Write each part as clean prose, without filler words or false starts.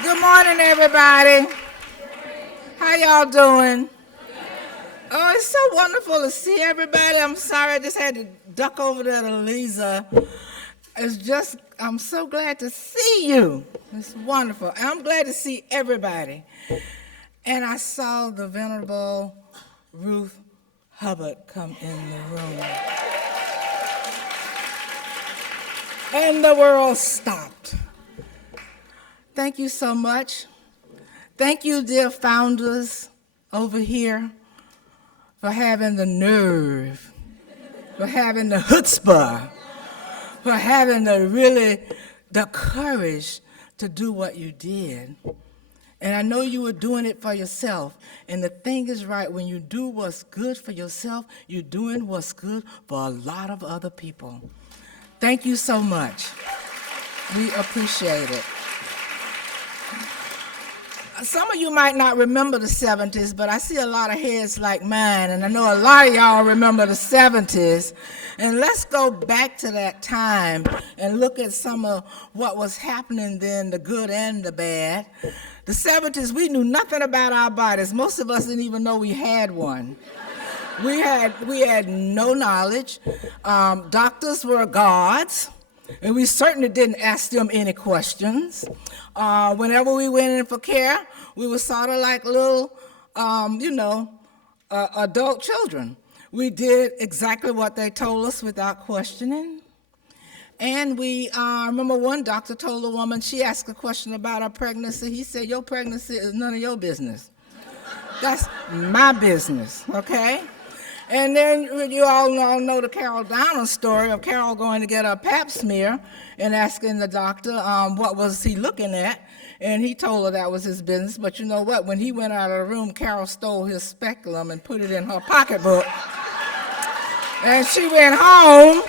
Good morning, everybody. How y'all doing? Oh, it's so wonderful to see everybody. I'm sorry I just had to duck over there to Lisa. I'm so glad to see you. It's wonderful. I'm glad to see everybody. And I saw the Venerable Ruth Hubbard come in the room. And the world stopped. Thank you so much. Thank you, dear founders over here, for having the nerve, for having the chutzpah, for having the courage to do what you did. And I know you were doing it for yourself. And the thing is right, when you do what's good for yourself, you're doing what's good for a lot of other people. Thank you so much. We appreciate it. Some of you might not remember the 70s, but I see a lot of heads like mine, and I know a lot of y'all remember the 70s. And let's go back to that time and look at some of what was happening then, the good and the bad. The 70s, we knew nothing about our bodies. Most of us didn't even know we had one. We had no knowledge. Doctors were gods. And we certainly didn't ask them any questions. Whenever we went in for care, we were sort of like little, adult children. We did exactly what they told us without questioning. And we remember one doctor told a woman, she asked a question about her pregnancy. He said, your pregnancy is none of your business. That's my business, okay? And then you all know the Carol Downer story of Carol going to get a pap smear and asking the doctor what was he looking at. And he told her that was his business. But you know what? When he went out of the room, Carol stole his speculum and put it in her pocketbook. And she went home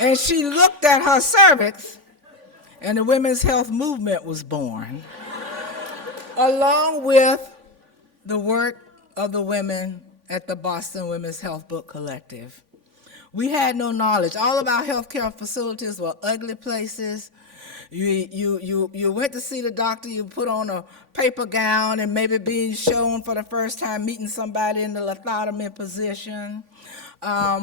and she looked at her cervix, and the women's health movement was born, along with the work of the women at the Boston Women's Health Book Collective. We had no knowledge. All of our healthcare facilities were ugly places. You went to see the doctor, you put on a paper gown and maybe being shown for the first time, meeting somebody in the lithotomy position.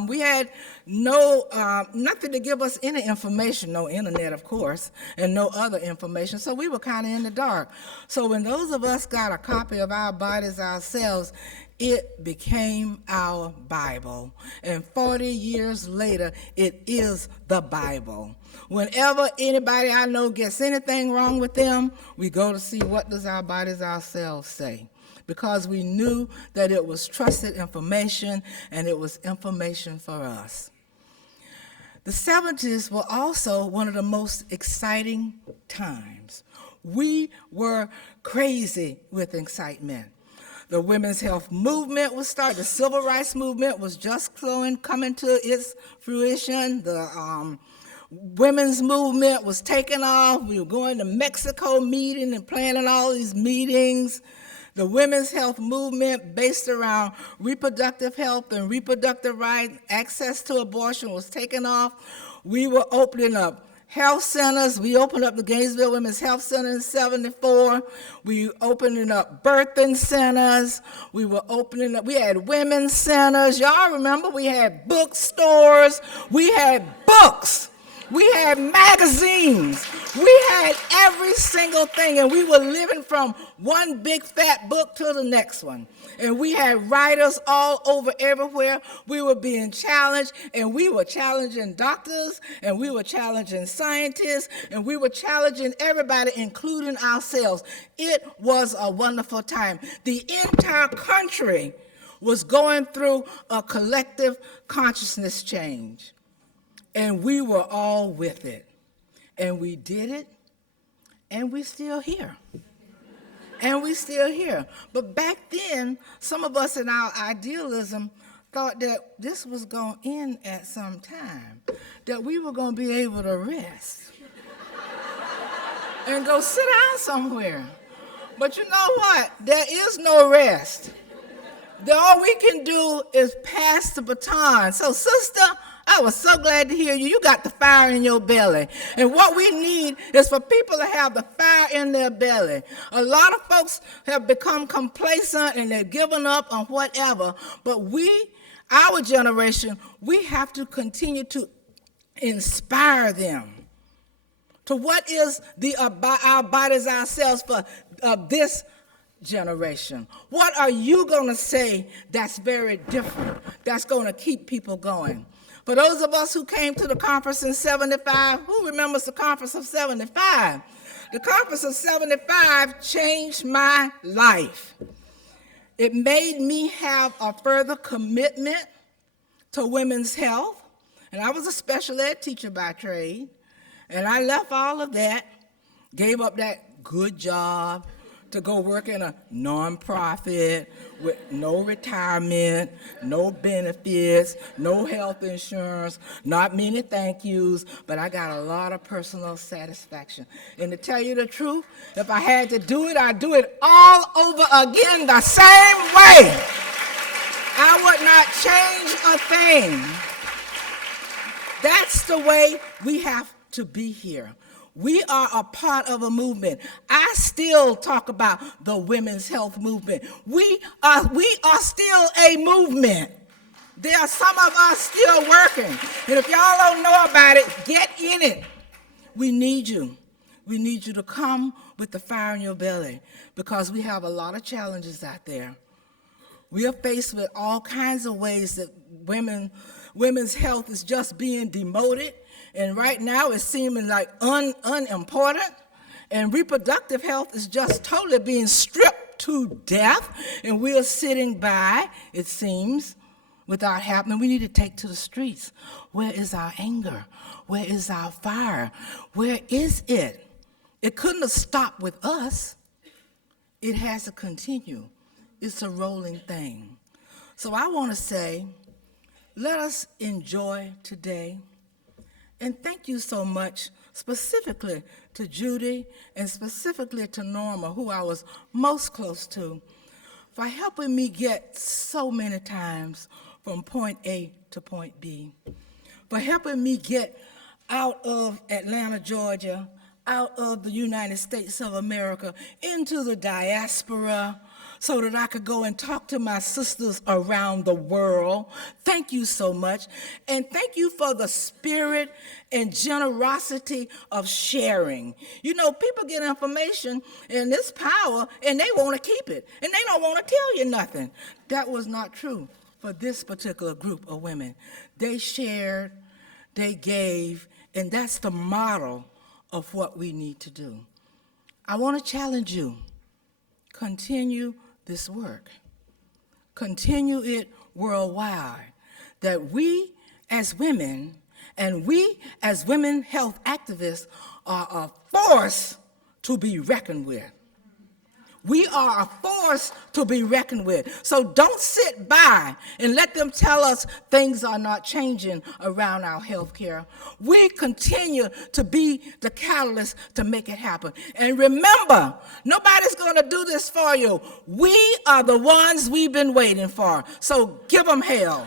We had nothing to give us any information, no internet, of course, and no other information, so we were kind of in the dark. So when those of us got a copy of Our Bodies, Ourselves, it became our Bible. And 40 years later, it is the Bible. Whenever anybody I know gets anything wrong with them, we go to see what does Our Bodies, Ourselves say. Because we knew that it was trusted information and it was information for us. The 70s were also one of the most exciting times. We were crazy with excitement. The women's health movement was started. The civil rights movement was just coming to its fruition. The women's movement was taking off. We were going to Mexico meeting and planning all these meetings. The women's health movement based around reproductive health and reproductive rights, access to abortion was taking off. We were opening up health centers. We opened up the Gainesville Women's Health Center in '74. We opening up birthing centers. We had women's centers. Y'all remember we had bookstores. We had books. We had magazines. We had every single thing, and we were living from one big fat book to the next one. And we had writers all over everywhere. We were being challenged, and we were challenging doctors, and we were challenging scientists, and we were challenging everybody, including ourselves. It was a wonderful time. The entire country was going through a collective consciousness change. And we were all with it. And we did it, and we're still here. And we're still here. But back then, some of us in our idealism thought that this was going to end at some time, that we were going to be able to rest and go sit down somewhere. But you know what? There is no rest. All we can do is pass the baton. So, sister, I was so glad to hear you. You got the fire in your belly. And what we need is for people to have the fire in their belly. A lot of folks have become complacent and they've given up on whatever. But our generation, we have to continue to inspire them to what is our bodies, ourselves for this generation. What are you going to say that's very different, that's going to keep people going? For those of us who came to the conference in 75, who remembers the conference of 75? The conference of 75 changed my life. It made me have a further commitment to women's health. And I was a special ed teacher by trade. And I left all of that, gave up that good job to go work in a nonprofit with no retirement, no benefits, no health insurance, not many thank yous, but I got a lot of personal satisfaction. And to tell you the truth, if I had to do it, I'd do it all over again the same way. I would not change a thing. That's the way we have to be here. We are a part of a movement. I still talk about the women's health movement. We are still a movement. There are some of us still working. And if y'all don't know about it, get in it. We need you. We need you to come with the fire in your belly because we have a lot of challenges out there. We are faced with all kinds of ways that women's health is just being demoted. And right now it's seeming like unimportant. And reproductive health is just totally being stripped to death. And we are sitting by, it seems, without happening. We need to take to the streets. Where is our anger? Where is our fire? Where is it? It couldn't have stopped with us. It has to continue. It's a rolling thing. So I want to say, let us enjoy today. And thank you so much, specifically to Judy and specifically to Norma, who I was most close to, for helping me get so many times from point A to point B, for helping me get out of Atlanta, Georgia, out of the United States of America, into the diaspora, so that I could go and talk to my sisters around the world. Thank you so much. And thank you for the spirit and generosity of sharing. You know, people get information and this power, and they want to keep it, and they don't want to tell you nothing. That was not true for this particular group of women. They shared, they gave, and that's the model of what we need to do. I want to challenge you. Continue this work. Continue it worldwide. That we as women and we as women health activists are a force to be reckoned with. We are a force to be reckoned with. So don't sit by and let them tell us things are not changing around our health care. We continue to be the catalyst to make it happen. And remember, nobody's going to do this for you. We are the ones we've been waiting for. So give them hell.